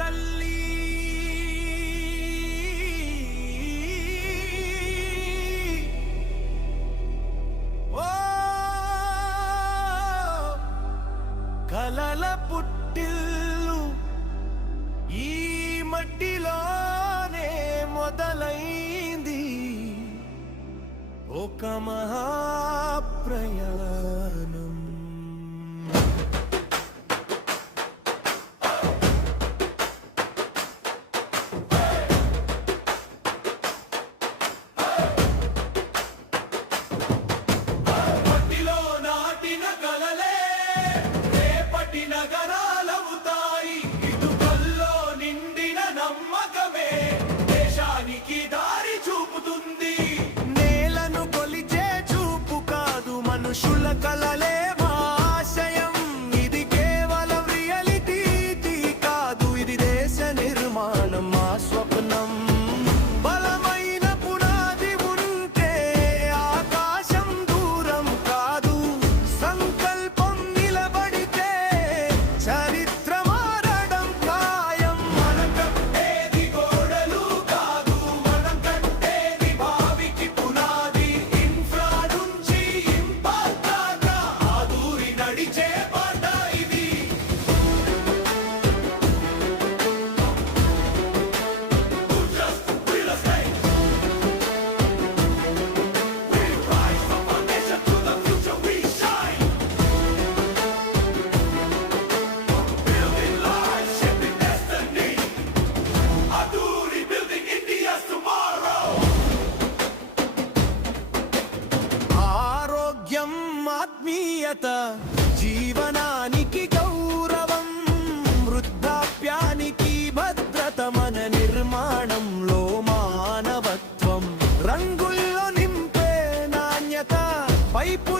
తల్లి ఓ కలల పుట్టిల్లు ఈ మట్టిలోనే మొదలైంది ఒక మహాప్రయాణం. నగరాలవుతాయి ఇటుకల్లో నిండిన నమ్మకమే దేశానికి దారి చూపుతుంది. నేలను కొలిచే చూపు కాదు మనుషుల కలలే మా ఆశయం. ఇది కేవలం రియాలిటీ కాదు, ఇది దేశ నిర్మాణం మా స్వప్నం. బలమైన పునాది ఉంటే ఆకాశం దూరం కాదు, సంకల్పం నిలబడితే చరిత్ర మారడం ఖాయం. మనం కట్టేది గోడలు కాదు, మనం కట్టేది భావికి పునాది. ఇన్ఫ్రా నుంచి ఇంపాక్ట్ దాకా ఆదూరి నడిచే బాట ఇది. Real estate. We rise from foundation to the future we shine. Building lives, shaping destiny. Aduri building India's tomorrow. ఆరోగ్యం ఆత్మీయత జీవనానికి గౌరవం, వృద్ధాప్యానికి భద్రత మన నిర్మాణంలో మానవత్వం. రంగుల్లో నింపే నాణ్యత పైపు